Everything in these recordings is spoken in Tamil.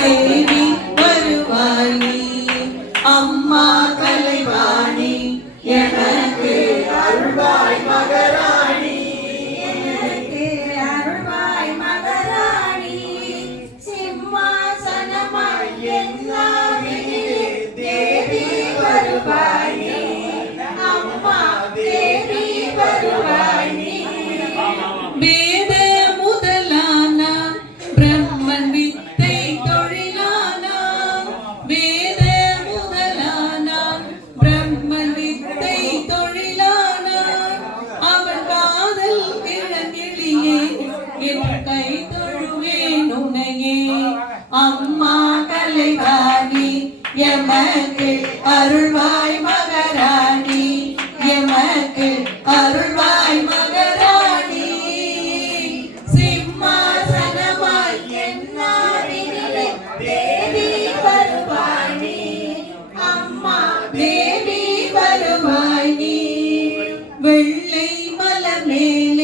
தேவி வருவாய். நீ அம்மா கலைவாணி எனக்கு அருள்வாய் மகராணி. அருள்வாய் மகராணி. சிம்மாசனமாய் எல்லா தேவி வருவாய். எமக்கு அருள்வாய் மகராணி எமக்கு அருள்வாய் மகராணி. சிம்மாசனமாய் என்னாரிலே தேவி வருவாய் நீ அம்மா தேவி வருவாய் வெள்ளை மலமேல்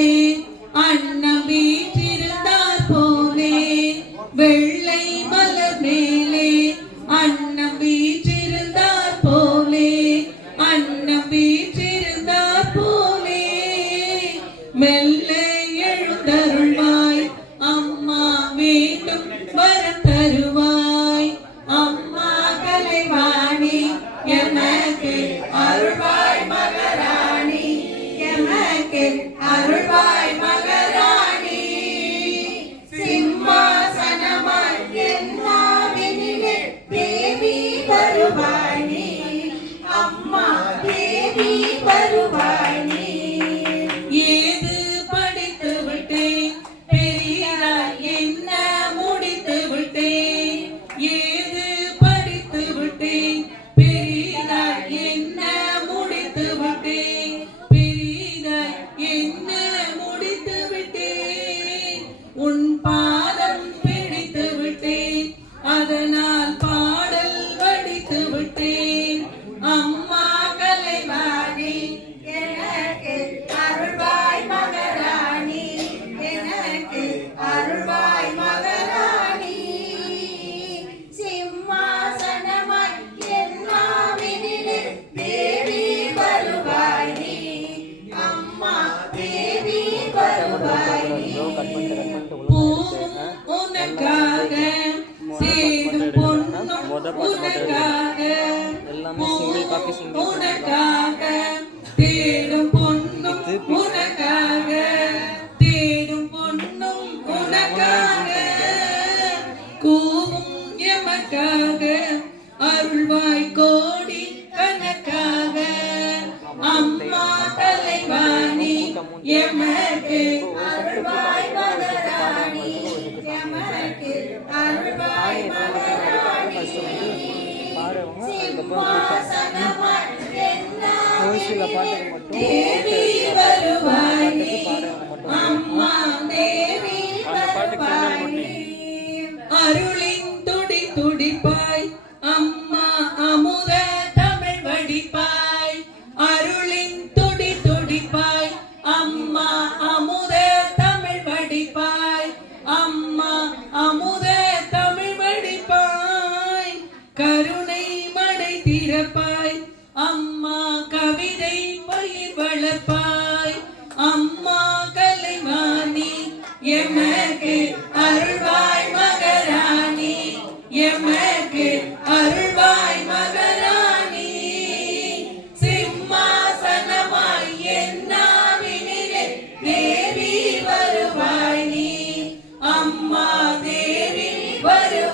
வீற்றிருந்தார் போலே. மெல்ல எழுந்தருள்வாய் அம்மா மீண்டும் வர தருவாய் அம்மா கலைவாணி எனக்கு அருள்வாய் மகராணி எனக்கு அருள்வாய் மகராணி சிம்மாசனமாய் எல்லா தேவி வருவாய் மொத பாட்டு பாட்டு எல்லாமே சிங்கிள் காப்பி சிங்கிள் அருள்வாய் கோடி கணக்காக அம்மா தலைவாணி எம 对。Thank you.